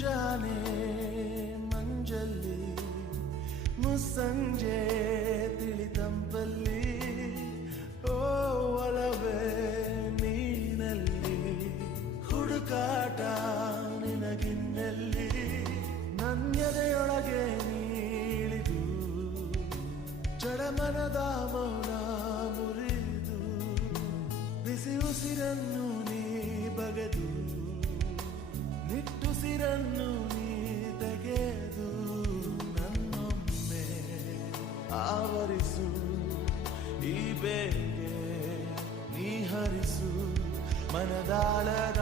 ಮುಂಜಾನೆ ಮಂಜಲ್ಲಿ ಮುಸ್ಸಂಜೆ ತಿಳಿತಂಪಲ್ಲಿ ಓ ಒಲವೇ ನೀನಲ್ಲಿ ಹುಡುಕಾಟ ನಿನಗಿನ್ನಲ್ಲಿ ನನ್ಯದೆಯೊಳಗೆ ನೀಳಿದು ಜಡಮನದ ಮೌನ ಮುರಿದು ಬಿಸಿ ಉಸಿರನ್ನು ನೀ ಬಗೆದು ನಿಟ್ಟುಸಿರನ್ನು ನೀ ತೆಗೆದು ನನ್ನೊಮ್ಮೆ ಆವರಿಸು ಈ ಬೇಗೆ ನೀ ಹರಿಸು ಮನದಾಳದ